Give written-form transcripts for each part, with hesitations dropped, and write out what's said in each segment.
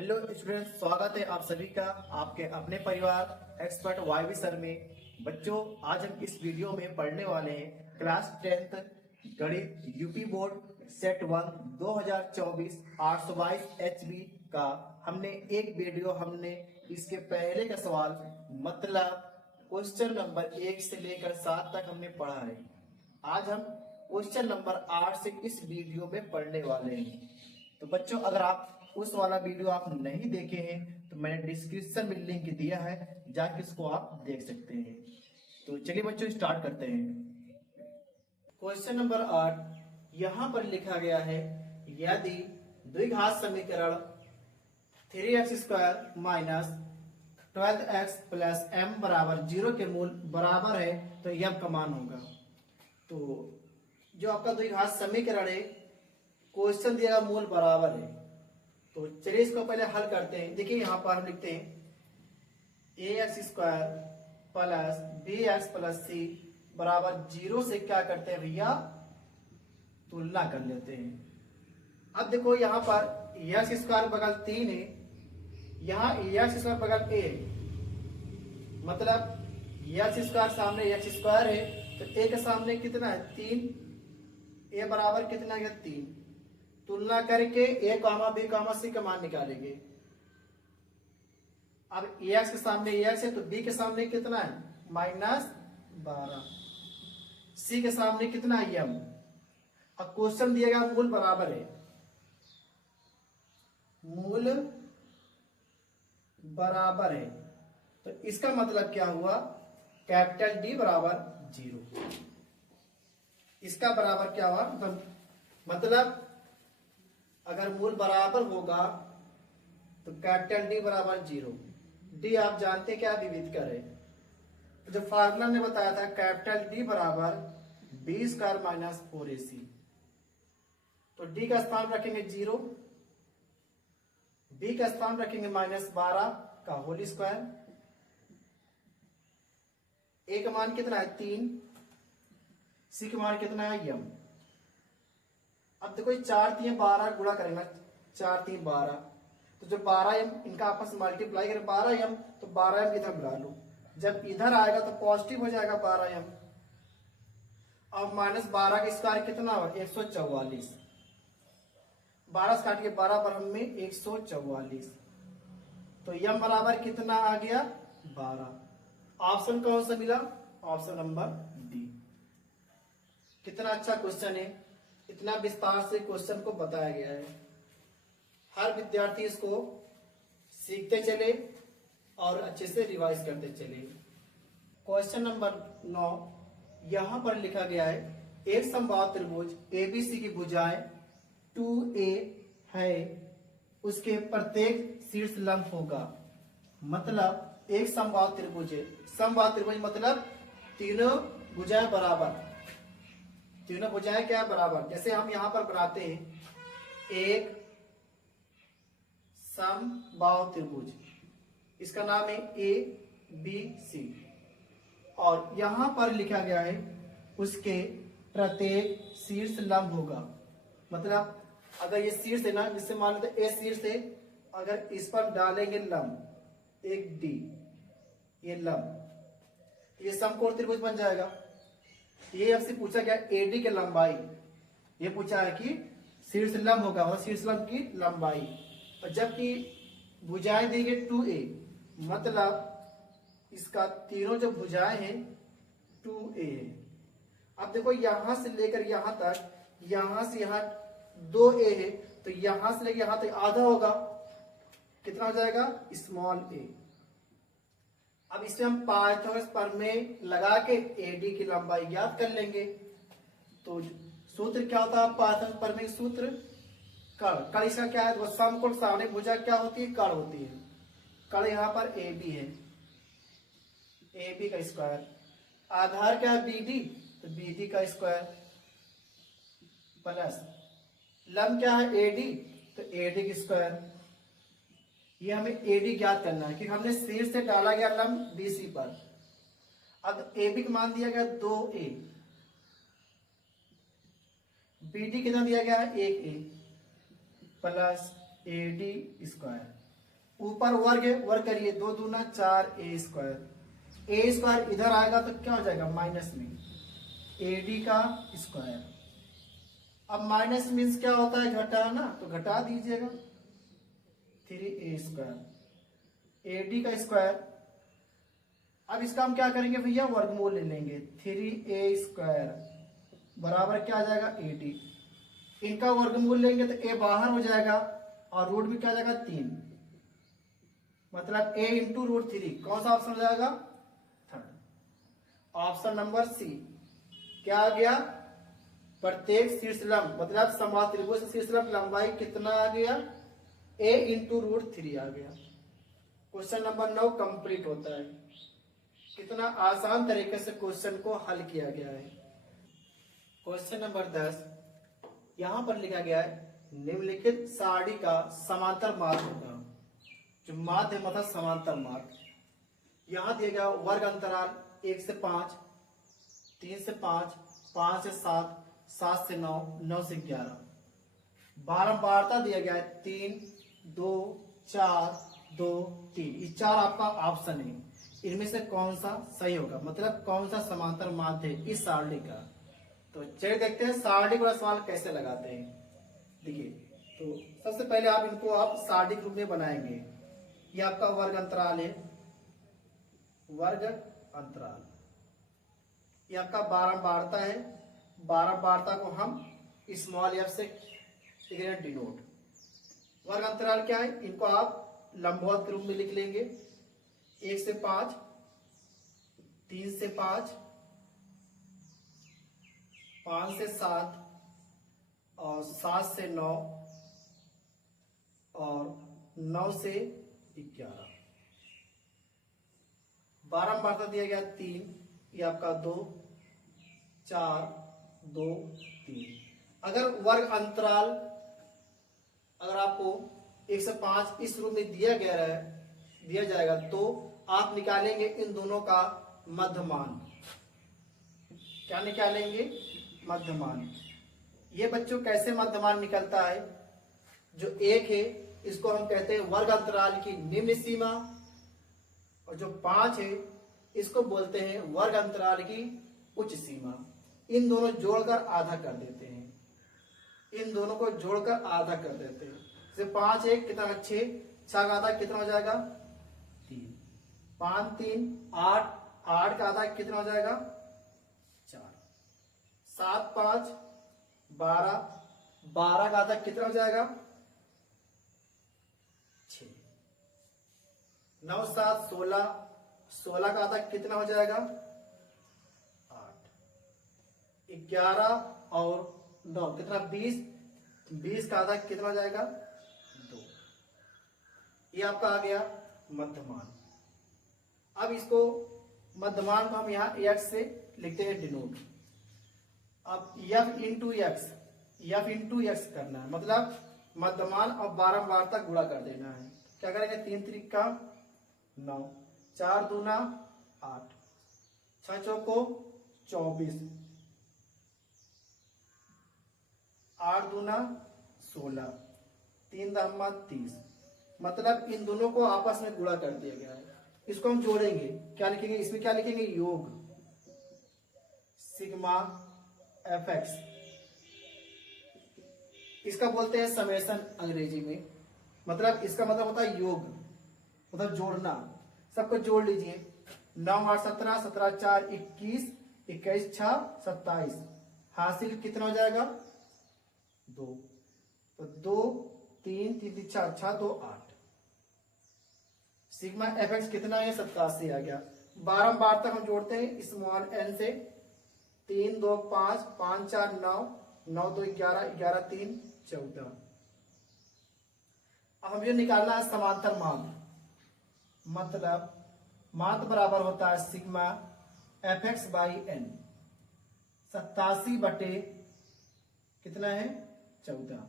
Hello students, स्वागत है आप सभी का आपके अपने परिवार एक्सपर्ट वाईवी सर में। बच्चों, आज हम इस वीडियो में पढ़ने वाले हैं क्लास 10th गणित यूपी बोर्ड सेट 1 2024 822 HB का। हमने एक वीडियो इसके पहले का सवाल मतलब क्वेश्चन नंबर 1 से लेकर 7 तक हमने पढ़ा है। आज हम क्वेश्चन नंबर 8 से इस वीडियो में पढ़ने वाले हैं। तो बच्चों, अगर आप उस वाला वीडियो आप नहीं देखे हैं तो मैंने डिस्क्रिप्शन में लिंक दिया है, जाके इसको आप देख सकते हैं। तो चलिए बच्चों, स्टार्ट करते हैं। क्वेश्चन नंबर 8 यहां पर लिखा गया है, यदि द्विघात समीकरण 3x² minus 12x plus m बराबर 0 के मूल बराबर है तो m का मान होगा। तो जो आपका द्विघात समीकरण है, क्वेश्चन दिया मूल बराबर है, तो चलिए इसको पहले हल करते हैं। देखिए यहां पर हम लिखते हैं ax² plus bx plus c बराबर 0 से क्या करते हैं भैया, तुलना कर लेते हैं। अब देखो यहां पर x² बगल 3 है, यहां x² बगल a है, मतलब x² सामने x² है तो a के सामने कितना है 3, a बराबर कितना है 3। तुलना करके a, b, c का मान निकालेंगे। अब ax के सामने ax है तो b के सामने कितना है -12, c के सामने कितना है m। अब क्वेश्चन दिया गया मूल बराबर है, मूल बराबर है तो इसका मतलब क्या हुआ, कैपिटल D बराबर 0। इसका बराबर क्या हुआ, मतलब अगर मूल बराबर होगा तो कैपिटल D बराबर 0। D आप जानते क्या, विविध कर है। तो जो फार्मूला ने बताया था कैपिटल D बराबर b² माइनस 4ac, तो D का स्थान रखेंगे 0, B का स्थान रखेंगे -12 का होल स्क्वायर, A का मान कितना है 3, C का मान कितना है m। अब देखो 4 3 12 गुणा करेंगे, 4 3 12, तो जो 12m इनका आपस में मल्टीप्लाई करें 12m, तो 12m इधर बुला लो, जब इधर आएगा तो पॉजिटिव हो जाएगा 12m। अब -12 का स्क्वायर कितना होगा 144, 12 से काटिए 12 पर हम में 144, तो m बराबर कितना आ गया 12। ऑप्शन कौन सा मिला, ऑप्शन नंबर डी। कितना अच्छा क्वेश्चन है, इतना विस्तार से क्वेश्चन को बताया गया है। हर विद्यार्थी इसको सीखते चले और अच्छे से रिवाइज करते चले। क्वेश्चन नंबर 9 यहां पर लिखा गया है, एक समबाहु त्रिभुज ABC की भुजाएं 2a है, उसके प्रत्येक शीर्ष लंब होगा। मतलब एक समबाहु त्रिभुज है, समबाहु त्रिभुज मतलब तीनों भुजाएं बराबर, तीनों भुजाएं क्या है बराबर। जैसे हम यहां पर बनाते हैं एक समबाहु त्रिभुज, इसका नाम है ABC, और यहां पर लिखा गया है उसके प्रत्येक शीर्ष लंब होगा। मतलब अगर ये शीर्ष है ना, जिससे मान लेते A शीर्ष है, अगर इस पर डालेंगे लंब एक D, ये लंब, ये समकोण त्रिभुज बन जाएगा। ये आपसे पूछा गया AD की लंबाई, ये पूछा है कि शीर्ष लंब होगा, मतलब शीर्ष लंब की लंबाई, और जबकि भुजाएं दी गई 2a, मतलब इसका तीनों जो भुजाएं हैं 2a है। अब देखो यहां से लेकर यहां तक, यहां से यहां 2a है, तो यहां से लेकर यहां तक आधा होगा, कितना हो जाएगा स्मॉल a। अब इसमें हम पाइथागोरस प्रमेय लगा के AD की लंबाई ज्ञात कर लेंगे। तो सूत्र क्या होता है पाइथागोरस प्रमेय सूत्र, कण इसका क्या है, वो समकोण सामने भुजा क्या होती है, कण होती है। कण यहाँ पर AB है, AB का स्क्वायर, आधार क्या है BD, तो BD का स्क्वायर, प्लस लंब क्या है AD, तो AD का स्क्वायर। ये हमें AD ज्ञात करना है क्योंकि हमने शीर्ष से डाला गया लंब BC पर। अब AB का मान दिया गया 2a, BD कितना दिया गया है 1a, प्लस AD स्क्वायर। ऊपर वर्ग है, वर्ग करिए, 2 दूना 4 ए स्क्वायर, ए स्क्वायर इधर आएगा तो क्या हो जाएगा माइनस में एडी का स्क्वायर। अब माइनस मीन्स क्या होता है घटाना, तो घटा दीजिएगा 3a स्क्वायर एडी का स्क्वायर। अब इसका हम क्या करेंगे भैया, वर्गमूल ले लेंगे, 3a स्क्वायर बराबर क्या आ जाएगा एडी। इनका वर्गमूल लेंगे तो a बाहर हो जाएगा और रूट भी क्या आ जाएगा 3, मतलब a इंटू रूट 3। कौन सा ऑप्शन हो जाएगा, थर्ड ऑप्शन नंबर सी। क्या आ गया, प्रत्येक शीर्षलंब मतलब समबाहु त्रिभुज शीर्षलंब लंबाई कितना आ गया, a इंटू रूट 3 आ गया। क्वेश्चन नंबर 9 कंप्लीट होता है। कितना आसान तरीके से क्वेश्चन को हल किया गया है। क्वेश्चन नंबर 10 यहां पर लिखा गया है निम्नलिखित सारणी का समांतर मार्ग होगा। जो माध्य मतलब समांतर मार्ग यहां दिया गया, वर्ग अंतराल 1 से 5, 3 से 5, 5 से 7, 7 से 9, 9 से 11। बारंबारता दिया गया है 3, 2, 4, 2, 3। ये 4 आपका ऑप्शन है, इनमें से कौन सा सही होगा, मतलब कौन सा समांतर माध्य है इस सारणी का। तो चलिए देखते हैं सारणी वाला सवाल कैसे लगाते हैं। देखिए, तो सबसे पहले आप इनको आप सारणी के रूप में बनाएंगे। ये आपका वर्ग अंतराल है, वर्ग अंतराल। ये आपका बारंबारता है, बारंबारता को हम स्मॉल एफ से डिनोट। वर्ग अंतराल क्या है, इनको आप लंबवत के रूप में लिख लेंगे, 1 से 5, 3 से 5, 5 से 7 और 7 से 9 और 9 से 11। बारंबारता दिया गया 3, ये आपका 2, 4, 2, 3। अगर वर्ग अंतराल अगर आपको 1 से 5 इस रूप में दिया जाएगा तो आप निकालेंगे इन दोनों का मध्यमान। क्या निकालेंगे, मध्यमान। ये बच्चों कैसे मध्यमान निकलता है, जो 1 है इसको हम कहते हैं वर्ग अंतराल की निम्न सीमा, और जो 5 है इसको बोलते हैं वर्ग अंतराल की उच्च सीमा। इन दोनों जोड़कर आधा कर देते हैं, इन दोनों को जोड़कर आधा कर देते हैं। जैसे 5 है कितना, 6, 6 का आधा कितना हो जाएगा 3, 5 3 8, 8 का आधा कितना हो जाएगा 4, 7 5 12, 12 का आधा कितना हो जाएगा 6, 9 7 16, 16 का आधा कितना हो जाएगा 8, 11 और 9 कितना 20, 20 का आधा कितना हो जाएगा 2। ये आपका आ गया मध्यमान। अब इसको मध्यमान को हम यहाँ x से लिखते हैं डिनोट। अब f इंटू एक्स करना है, मतलब मध्यमान और बारंबारता गुणा कर देना है। क्या करेंगे, 3 त्रिका 9, 4 दूना 8, 6 चौको 24, 8 दूना 16, 3 दामा 30। मतलब इन दोनों को आपस में गुणा कर दिया गया है। इसको हम जोड़ेंगे, क्या लिखेंगे, इसमें क्या लिखेंगे, योग सिग्मा एफ एक्स। इसका बोलते हैं समेशन अंग्रेजी में, मतलब इसका मतलब होता है योग, मतलब जोड़ना। सबको जोड़ लीजिए, 9 8 17, 17 4 21, 21 6 27। हासिल कितना हो जाएगा 2, तो 2 3 3 6 6 2 8। सिग्मा एफ एक्स कितना है 87 आ गया। बारंबार तक हम जोड़ते हैं स्मॉल एन से, 3 2 5, 5 4 9, 9 2 11, 11 3 14। अब हमें निकालना है समांतर माध्य, मतलब माध्य बराबर होता है sigma F X by N. 87 बटे कितना है 14,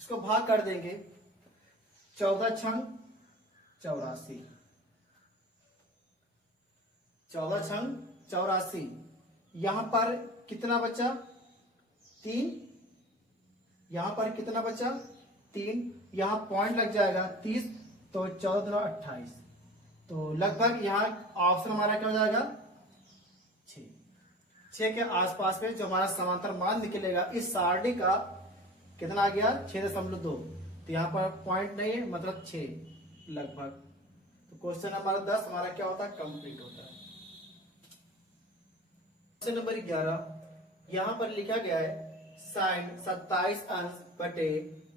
इसको भाग कर देंगे, 14 छंग 84, 14 छंग 84। यहां पर कितना बचा 3, यहां पर कितना बचा 3, यहाँ पॉइंट लग जाएगा 30, तो 14 दूना 28, तो लगभग यहाँ ऑप्शन हमारा क्या हो जाएगा 6। 6 के आसपास में जो हमारा समांतर मान निकलेगा इस सारणी का कितना आ गया 6.2, तो यहाँ पर पॉइंट नहीं है मतलब 6 लगभग। तो क्वेश्चन नंबर 10 हमारा क्या होता है कंप्लीट होता है। क्वेश्चन नंबर 11 यहाँ पर लिखा गया है साइन 27 अंश बटे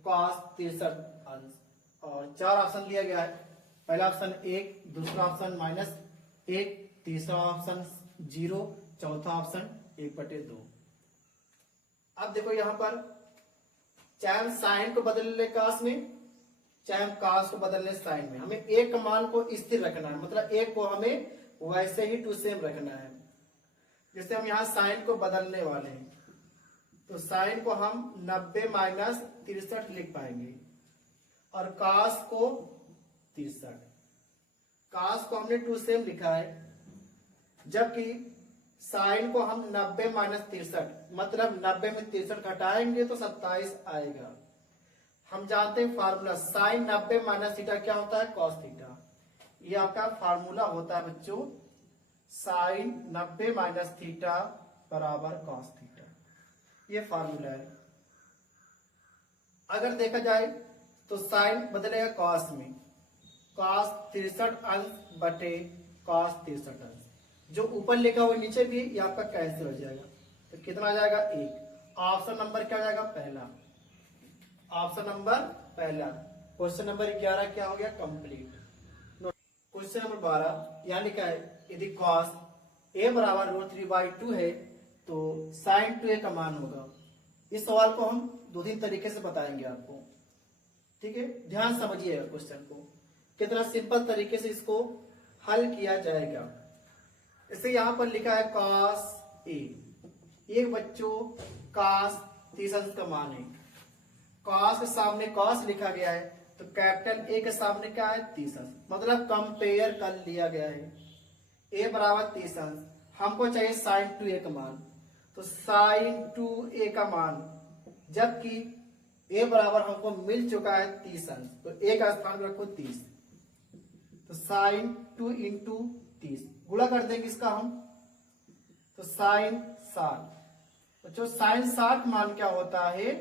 कॉस 63 अंश, और 4 ऑप्शन दिया गया है। पहला ऑप्शन 1, दूसरा ऑप्शन -1, तीसरा ऑप्शन 0, चौथा ऑप्शन 1/2। अब देखो यहाँ पर चाहे हम साइन को बदल ले कॉस में, चाहे हम कॉस को बदल ले साइन में, हमें एक मान को स्थिर रखना है, मतलब एक को हमें वैसे ही टू सेम रखना है। जैसे हम यहाँ साइन को बदलने वाले हैं, तो साइन को हम 90 माइनस 63 लिख पाएंगे, और कॉस को 63। कॉस को हमने टू सेम लिखा है, जबकि साइन को हम 90 माइनस 63, मतलब 90 में 63 घटाएंगे तो 27 आएगा। हम जानते हैं फार्मूला साइन 90 माइनस थीटा क्या होता है कॉस थीटा। ये आपका फार्मूला होता है बच्चों, साइन 90 माइनस थीटा बराबर कॉस थीटा, ये फार्मूला है। अगर देखा जाए तो साइन बदलेगा कॉस में, कॉस 63 अंश बटे कॉस 63 अंश, जो ऊपर लिखा हुआ नीचे भी ये आपका कैंसिल हो जाएगा, तो कितना आ जाएगा 1। ऑप्शन नंबर क्या हो जाएगा पहला, ऑप्शन नंबर पहला। क्वेश्चन नंबर 11 क्या हो गया कंप्लीट। क्वेश्चन नंबर 12 यहाँ लिखा है यदि कॉस a बराबर √3/2 है तो साइन 2a का मान होगा। इस सवाल को हम 2-3 तरीके से बताएंगे आपको, ठीक है। ध्यान समझिएगा क्वेश्चन को, कितना सिंपल तरीके से इसको हल किया जाएगा। इसे यहाँ पर लिखा है cos a, ये बच्चों cos 30 अंश का मान है। cos के सामने cos लिखा गया है, तो कैपिटल A के सामने क्या है 30 अंश, मतलब कंपेयर कर लिया गया है। a बराबर 30 अंश, हमको चाहिए साइन 2a का मान, तो साइन 2a का मान, जबकि a बराबर हमको मिल चुका है 30 अंश, तो a का स्थान रखो 30, तो साइन 2 इंटू 30 गुणा कर देंगे इसका हम, तो साइन 60। बच्चों साइन 60 मान क्या होता है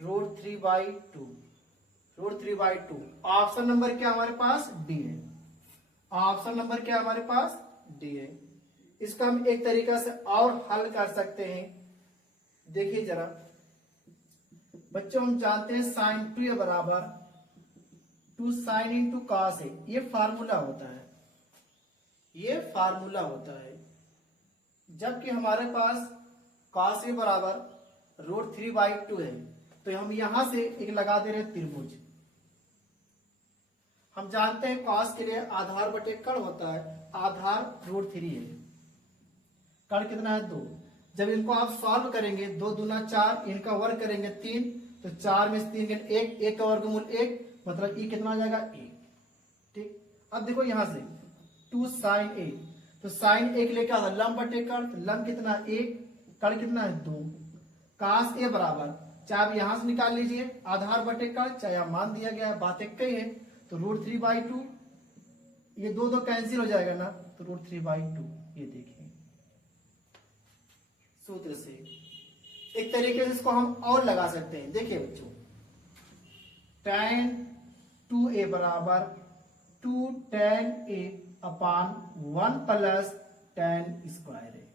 √3/2, √3/2। ऑप्शन नंबर क्या हमारे पास डी है, ऑप्शन नंबर क्या हमारे पास डी है। इसका हम एक तरीका से और हल कर सकते हैं, देखिए जरा बच्चों, हम जानते हैं साइन 2a बराबर 2 साइन इंटू कॉस है, ये फार्मूला होता है, ये फार्मूला होता है। जबकि हमारे पास कॉस a बराबर √3/2 है, तो हम यहां से एक लगा दे रहे त्रिभुज। हम जानते हैं कॉस के लिए आधार बटे कर्ण होता है, आधार √3 है, कर्ण कितना है 2। जब इनको आप सॉल्व करेंगे 2 दूना 4, इनका वर्ग करेंगे 3, तो 4 में से 3 1, 1 का वर्गमूल 1, मतलब ये कितना आ जाएगा 1, ठीक। अब देखो यहां से 2 साइन a, तो साइन 1 लेके आता लंब बटे कर्ण, तो लंब कितना 1, कर्ण कितना है 2। कॉस a बराबर, चाहे आप यहां से निकाल लीजिए आधार बटे कर्ण, चाहे आप मान दिया गया है, बात एक ही है, तो √3/2, ये 2 कैंसिल हो जाएगा ना, तो √3/2। ये देखिए सूत्र से एक तरीके से इसको हम और लगा सकते हैं। देखिए बच्चों, tan 2a बराबर 2 tan a upon 1 plus tan square है,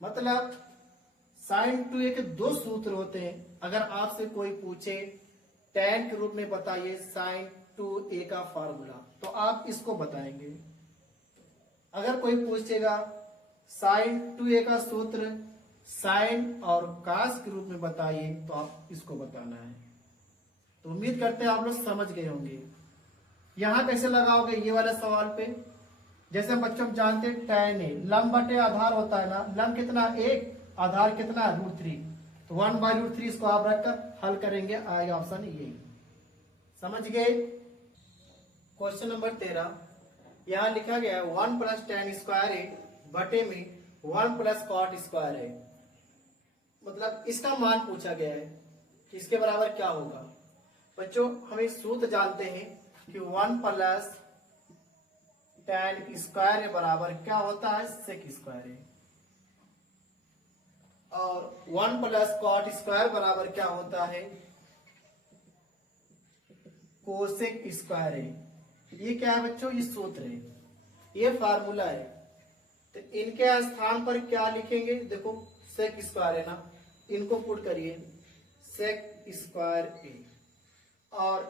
मतलब साइन 2a के 2 सूत्र होते हैं। अगर आपसे कोई पूछे tan के रूप में बताइए साइन 2a का फार्मूला, तो आप इसको बताएंगे। अगर कोई पूछेगा साइन 2a का सूत्र साइन और कास के रूप में बताइए, तो आप इसको बताना है। तो उम्मीद करते हैं आप लोग समझ गए होंगे। यहां कैसे लगाओगे ये वाले सवाल पे, जैसे बच्चों जानते हैं tan a लंब बटे आधार होता है ना, लंब कितना 1, आधार कितना √3, तो 1/√3 इसको आप रखकर हल करेंगे, आएगा ऑप्शन यही। समझ गए। क्वेश्चन नंबर 13 यहां लिखा गया है 1 प्लस tan स्क्वायर है बटे में 1 प्लस कॉट स्क्वायर है, मतलब इसका मान पूछा गया है कि इसके बराबर क्या होगा। बच्चों हम एक सूत्र जानते हैं कि 1 प्लस tan स्क्वायर बराबर क्या होता है, सेक स्क्वायर है। और 1 प्लस कॉट स्क्वायर बराबर क्या होता है, कोसेक स्क्वायर है। ये क्या है बच्चों, ये सूत्र है, ये फार्मूला है। तो इनके स्थान पर क्या लिखेंगे, देखो सेक स्क्वायर है ना, इनको पुट करिए सेक स्क्वायर ए। और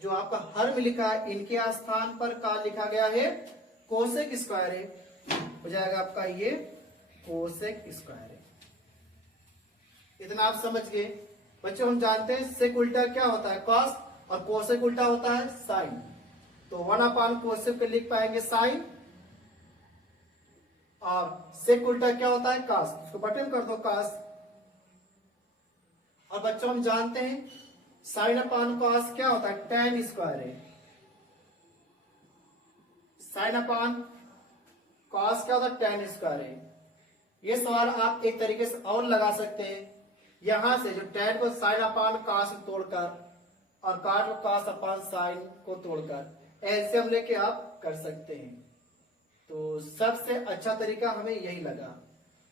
जो आपका हर में लिखा है इनके स्थान पर क्या लिखा गया है, कोसेक स्क्वायर है। हो जाएगा आपका ये कोसेक स्क्वायर है। इतना आप समझ गए। बच्चों हम जानते हैं सेक उल्टा क्या होता है, कॉस, और कोसेक उल्टा होता है साइन। तो 1 कोसेक को लिख पाएंगे साइन, और सेक उल्टा क्या होता है, कास, उसको बटन कर दो कास। और बच्चों हम जानते हैं साइन अपान कॉस क्या होता है, tan स्क्वायर है। साइन अपान कॉस क्या होता है, tan स्क्वायर है। ये सवाल आप एक तरीके से और लगा सकते हैं, यहां से जो tan को साइन अपान कॉस तोड़कर और कॉट को कॉस अपान साइन को तोड़कर, ऐसे हम लेके आप कर सकते हैं। तो सबसे अच्छा तरीका हमें यही लगा।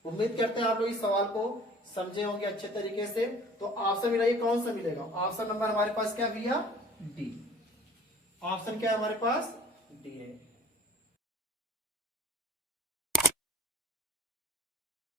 उम्मीद करते हैं आप लोग इस सवाल को समझे होंगे अच्छे तरीके से। तो ऑप्शन मिला, ये कौन सा मिलेगा, ऑप्शन नंबर हमारे पास क्या भैया, डी। ऑप्शन क्या है हमारे पास, डी है।